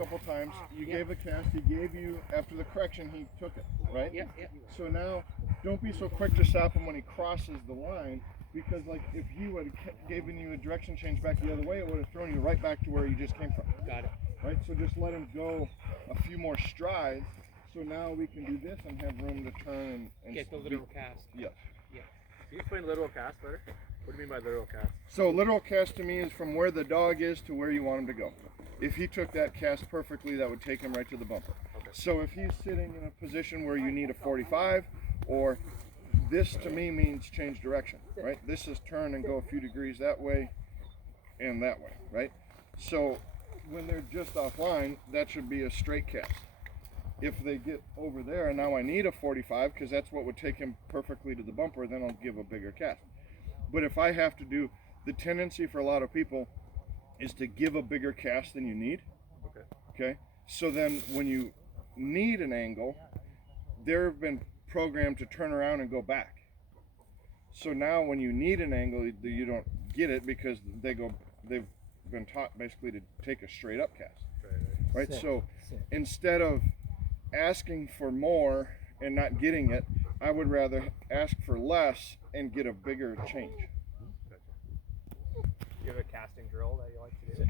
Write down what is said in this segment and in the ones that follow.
couple times. You gave a cast. He gave you, after the correction, he took it, right? Yeah. So now, don't be so quick to stop him when he crosses the line, because like if he would have given you a direction change back the other way, it would have thrown you right back to where you just came from. Got it. Right? So just let him go a few more strides. So now we can do this and have room to turn and get the literal cast. Yes. Yeah. Can you explain literal cast better? What do you mean by literal cast? So literal cast to me is from where the dog is to where you want him to go. If he took that cast perfectly, that would take him right to the bumper. Okay. So if he's sitting in a position where you need a 45, or this to me means change direction, right? This is turn and go a few degrees that way and that way, right? So when they're just offline, that should be a straight cast. If they get over there and now I need a 45 because that's what would take him perfectly to the bumper, then I'll give a bigger cast. But if I have to do, the tendency for a lot of people is to give a bigger cast than you need. Okay. So then when you need an angle, they've been programmed to turn around and go back. So now when you need an angle, you don't get it because they've been taught basically to take a straight up cast. Right? So instead of asking for more and not getting it, I would rather ask for less and get a bigger change. Do you have a casting drill that you like to do?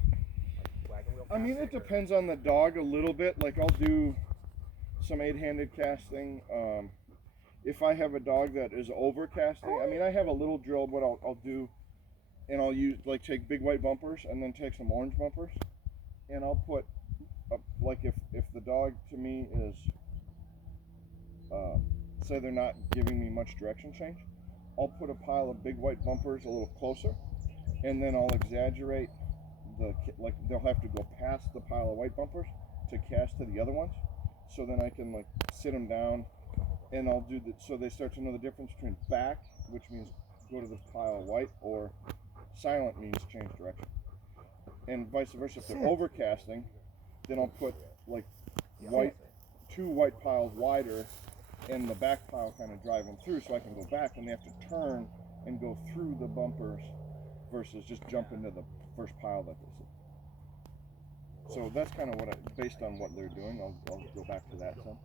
Like wagon wheel I mean, it casting, depends on the dog a little bit. Like I'll do some 8-handed casting. If I have a dog that is over casting, I mean, I have a little drill. What I'll do, and I'll use like take big white bumpers and then take some orange bumpers, and I'll put like if the dog to me is say they're not giving me much direction change, I'll put a pile of big white bumpers a little closer, and then I'll exaggerate like they'll have to go past the pile of white bumpers to cast to the other ones, so then I can like sit them down, and I'll do so they start to know the difference between back, which means go to the pile of white, or silent means change direction, and vice versa. If they're overcasting, then I'll put like two white piles wider, and the back pile kind of drive them through, so I can go back when they have to turn and go through the bumpers versus just jump into the first pile that they see. So that's kind of what based on what they're doing, I'll go back to that some.